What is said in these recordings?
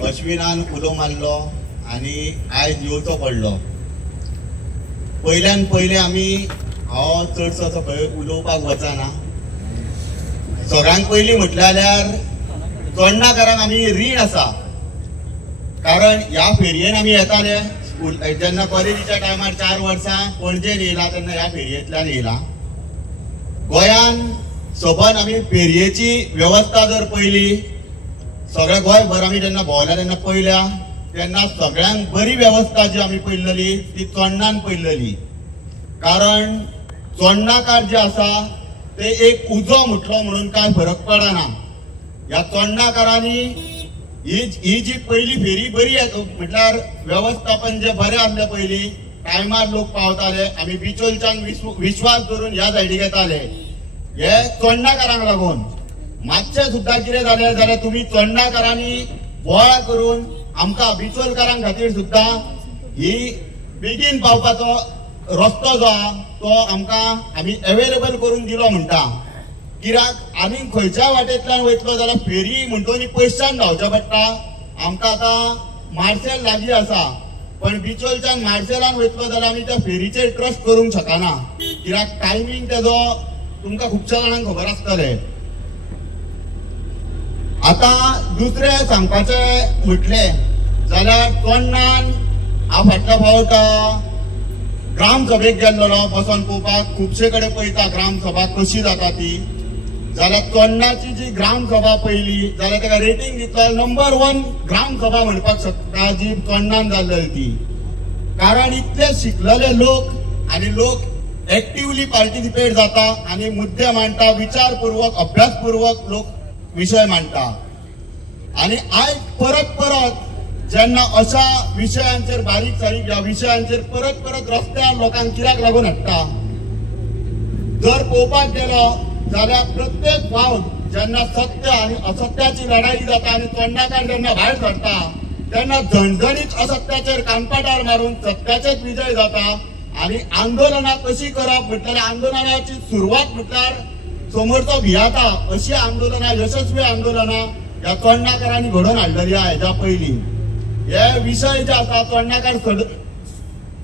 अश्विनान उलो मारलो आणि आयज येवचो पडलो। पयल्यान पयले आमी हांव चडसो असो खंय उलोवपाक वचना। सगळ्यांत पयलीं म्हटल्यार चोडणाकारांक आमी रीण आसा, कारण ह्या फेरयेन आमी येताले स्कूल जेन्ना कॉलेजीच्या टायमार 4 वर्सां पणजेन येयला तेन्ना ह्या फेरयेंतल्यान येयला। गोंयान सबन आमी फेरयेची वेवस्था जर पयली सगळे गोंयभर आमी जेन्ना भोंवल्या तेन्ना पयल्या तेन्ना सगळ्यांक बरी वेवस्था जी आमी पयल्ली ती चोडणान पयल्ली। कारण चोडणाकार जे आसा ते एक उजो म्हटलो म्हणून काय फरक पडना। ह्या चोडणाकारांनी ही जी पयली फेरी बरी म्हटल्यार व्यवस्थापन जे बरें आसले पयली टायमार लोक पावताले, आमी बिचोलच्यान विश्वास धरून ह्या सायडीक येताले। हे चोडणाकारांक लागून मातशें सुद्दां कितें जालें जाल्यार तुमी चोडणाकारांनी बोवाळ करून आमकां बिचोलकारांक खातीर सुद्दां ही बेगीन पावपाचो रस्तो जो आहा तो आमकां आमी अवेलेबल करून दिलो म्हणटा। कित्याक आनी खंयच्या वाटेंतल्यान वयतलो जाल्यार फेरी म्हणटोनी पयसच्यान धांवचें पडटा। आमकां आतां मार्सेल लागीं आसा, पण बिचोलच्यान मार्सेलान वयतलो जाल्यार आमी त्या फेरीचेर ट्रस्ट करूंक शकना, कित्याक टायमींग तेजो तुमकां खुबश्या जाणांक खबर आसतलें। आता दुसरें सांगपाचें म्हटलें जाल्यार चोडणान हांव फाटल्या फावट ग्रामसभेक गेल्लो बसून पळोवपाक, खुबशे कडेन पळयता ग्रामसभा कशी जाता ती। जाल्यार चोडणाची जी ग्रामसभा पयली जाल्यार ताका रेटींग दितलो नंबर 1 ग्रामसभा म्हणपाक शकता जी चोडणान जाल्ली ती। कारण इतले शिकलेले लोक आनी लोक एक्टिवली पार्टिसिपेट जाता आनी मुद्दे मांडटा, विचारपूर्वक अभ्यासपूर्वक लोक विषय मांडटा। आणि आयज परत परत जेन्ना अशा विशयांचेर बारीक सारीक ह्या विशयांचेर परत परत रस्त्यार लोकांक कित्याक लागून हाडटा जर पळोवपाक गेलो जाल्यार प्रत्येक फावट जेन्ना सत्य आनी असत्याची लढाई जाता आनी चोडणाकार जेन्ना भायर सरता तेन्ना झणझणीत असत्याचेर कानपाटार मारून सत्याचेच विजय जाता। आनी आंदोलनां कशी करप म्हटल्यार आंदोलनाची सुरवात म्हटल्यार समोरचो भियाता अशी आंदोलनां, यशस्वी आंदोलनां ह्या चोडणाकारांनी घडोवन हाडलेली आहा। हेच्या पयलीं हे विशय जे आसा चोडणाकार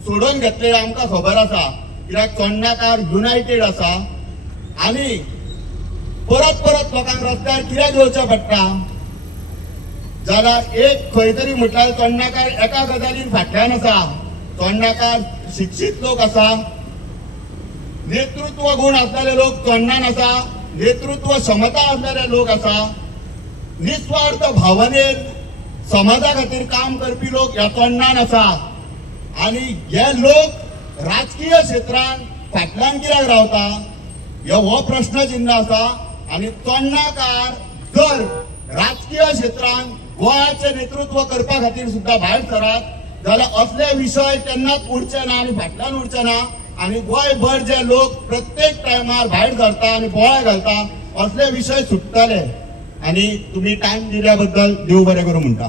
सोडून घेतले आमकां खबर आसा, कित्याक चोडणाकार युनायटेड आसा। आनी परत परत लोकांक रस्त्यार कित्याक येवचें पडटा जाल्यार एक खंय तरी म्हटल्यार चोडणाकार एका गजालीन फाटल्यान आसा। चोडणाकार शिक्षीत लोक आसा, नेतृत्व गुण असलेले लोक चोडणान आसा, नेतृत्व क्षमता असलेले लोक आसा, निस्वार्थ भावनेन समाजा खातीर काम करपी लोक ह्या चोडणान आसा। आनी हे लोक राजकीय क्षेत्रांत फाटल्यान कित्याक रावता हो प्रश्न चिन्ह आसा। आनी चोडणाकार जर राजकीय क्षेत्रांत गोंयाचें नेतृत्व करपा खातीर सुद्दां भायर सरत जाल्यार असले विशय केन्नाच उरचे ना आनी फाटल्यान उरचे ना। आनी गोंयभर जे लोक प्रत्येक टायमार भायर सरता आनी बोवाळ घालता असले विशय सुट्टले। आनी तुमी टायम दिल्या बद्दल देव बरें करूं म्हणटा।